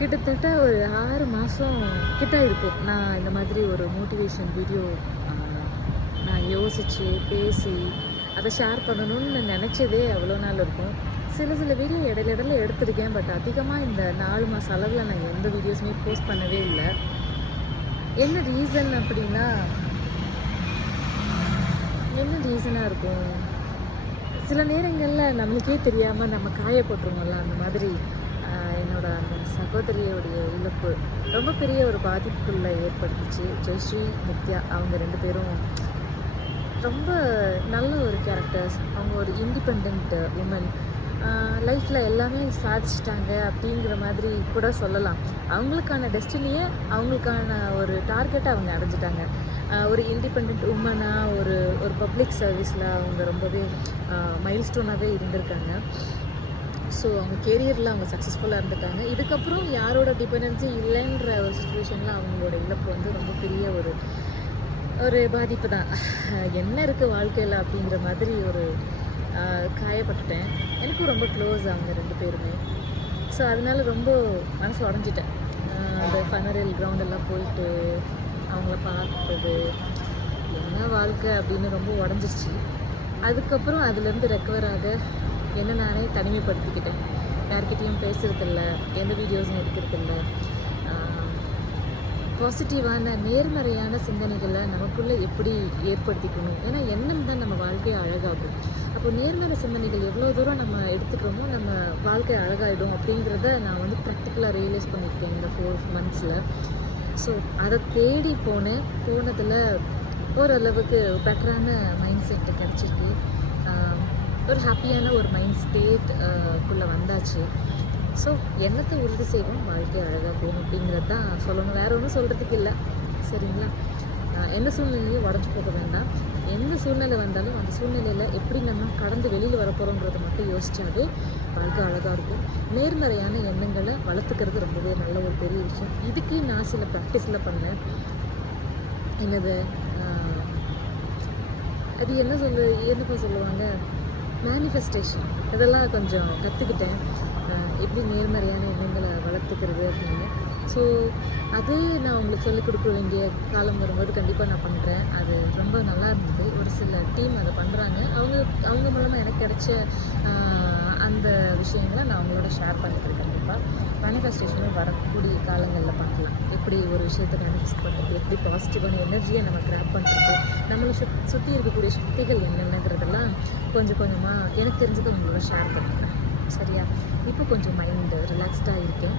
கிட்டத்தட்ட ஒரு 6 மாதம் கிட்ட இருக்கும். நான் இந்த மாதிரி ஒரு மோட்டிவேஷன் வீடியோ நான் யோசித்து, பேசி, அதை ஷேர் பண்ணணும்னு நினச்சதே அவ்வளோ நாள் இருக்கும். சில வீடியோ இடையில எடுத்திருக்கேன். பட் அதிகமாக இந்த 4 மாத அளவில் நான் எந்த வீடியோஸுமே போஸ்ட் பண்ணவே இல்லை. என்ன ரீசன் அப்படின்னா, என்ன ரீசனாக இருக்கும்? சில நேரங்களில் நம்மளுக்கே தெரியாமல் நம்ம காயப்பட்டுருவோம்ல. அந்த மாதிரி என்னோட அந்த சகோதரியோடைய இழப்பு ரொம்ப பெரிய ஒரு பாதிப்புக்குள்ளே ஏற்படுத்துச்சு. ஜெயஸ்ரீ, நித்யா அவங்க 2 பேரும் ரொம்ப நல்ல ஒரு கேரக்டர்ஸ். அவங்க ஒரு இண்டிபெண்ட் உமன். லைஃப்பில் எல்லாமே சாதிச்சிட்டாங்க அப்படிங்கிற மாதிரி கூட சொல்லலாம். அவங்களுக்கான டெஸ்டினியை, அவங்களுக்கான ஒரு டார்கெட்டை அவங்க அடைஞ்சிட்டாங்க. ஒரு இண்டிபெண்ட் உமனாக ஒரு பப்ளிக் சர்வீஸில் அவங்க ரொம்பவே மைல்ஸ்டோனாகவே இருந்திருக்காங்க. ஸோ அவங்க கெரியரில் அவங்க சக்ஸஸ்ஃபுல்லாக இருந்துட்டாங்க. இதுக்கப்புறம் யாரோட டிபெண்டன்ஸி இல்லைன்ற ஒரு சுச்சுவேஷனில் அவங்களோட இழப்பு வந்து ரொம்ப பெரிய ஒரு பாதிப்பு தான். என்ன இருக்குது வாழ்க்கையில் அப்படிங்கிற மாதிரி ஒரு காயப்பட்டுட்டேன். எனக்கும் ரொம்ப க்ளோஸ் அவங்க 2 பேருமே. ஸோ அதனால ரொம்ப மனசு உடஞ்சிட்டேன். அந்த ஃபனரல் கிரவுண்டெல்லாம் போயிட்டு அவங்கள பார்த்தது, என்ன வாழ்க்கை அப்படின்னு ரொம்ப உடஞ்சிருச்சு. அதுக்கப்புறம் அதுலேருந்து ரெக்கவர் ஆக என்ன நானே தனிமைப்படுத்திக்கிட்டேன். யார்கிட்டையும் பேசுறதில்ல, எந்த வீடியோஸும் எடுக்கிறதில்ல. பாசிட்டிவான நேர்மறையான சிந்தனைகளை நமக்குள்ளே எப்படி ஏற்படுத்திக்கணும்? ஏன்னா எண்ணம் தான் நம்ம வாழ்க்கையை அழகாகும். அப்போ நேர்மறை சிந்தனைகள் எவ்வளோ தூரம் நம்ம எடுத்துக்கிறோமோ நம்ம வாழ்க்கை அழகாயிடும் அப்படிங்கிறத நான் வந்து ப்ராக்டிக்கலாக ரியலைஸ் பண்ணியிருக்கேன் இந்த 4 மந்த்ஸில். ஸோ அதை தேடி போனதில் ஓரளவுக்கு பெட்டரான மைண்ட் செட்டு கிடச்சிருக்கு. ஒரு ஹாப்பியான ஒரு மைண்ட் ஸ்டேட்குள்ளே வந்தாச்சு. ஸோ எண்ணத்தை உறுதி செய்வோம், வாழ்க்கை அழகாகும் அப்படிங்கிறது தான் சொல்லணும். வேறு ஒன்றும் சொல்கிறதுக்கு இல்லை. சரிங்களா? எந்த சூழ்நிலையும் உடஞ்சி போக வேண்டாம். எந்த சூழ்நிலை வந்தாலும் அந்த சூழ்நிலையில் எப்படி நம்ம கடந்து வெளியில் வரப்போகிறோங்கிறத மட்டும் யோசிச்சாவே வாழ்க்கை அழகாக இருக்கும். நேர்மறையான எண்ணங்களை வளர்த்துக்கிறது ரொம்பவே நல்ல ஒரு பெரிய விஷயம். இதுக்கு நான் சில ப்ராக்டிஸில் பண்ணேன். என்னது அது என்னப்பா சொல்லுவாங்க, மேனிஃபெஸ்டேஷன். இதெல்லாம் கொஞ்சம் கற்றுக்கிட்டேன், எப்படி நேர்மறையான எண்ணங்களை வளர்த்துக்கிறது அப்படின்னு. ஸோ அது நான் உங்களுக்கு சொல்லிக் கொடுக்க வேண்டிய காலம் வரும்போது கண்டிப்பாக நான் பண்ணுறேன். அது ரொம்ப நல்லா இருந்தது. ஒரு சில டீம் அதை பண்ணுறாங்க. அவங்க மூலமாக எனக்கு கிடைச்ச அந்த விஷயங்களை நான் அவங்களோட ஷேர் பண்ணிக்கிறேன். கண்டிப்பாக மேனிஃபெஸ்டேஷனும் வரக்கூடிய காலங்களில் பார்க்கலாம். எப்படி ஒரு விஷயத்தை மேனிஃபெஸ்ட் பண்ணுறது, எப்படி பாசிட்டிவான எனர்ஜியை நம்ம கிராப் பண்ணுறது, நம்மளை சுற்றி இருக்கக்கூடிய சக்திகள் என்னென்னங்கிறதெல்லாம் கொஞ்சமாக எனக்கு தெரிஞ்சதை உங்களோட ஷேர் பண்ணிக்கிறேன். சரியா? இப்போ கொஞ்சம் மைண்டு ரிலாக்ஸ்டாக இருக்கேன்.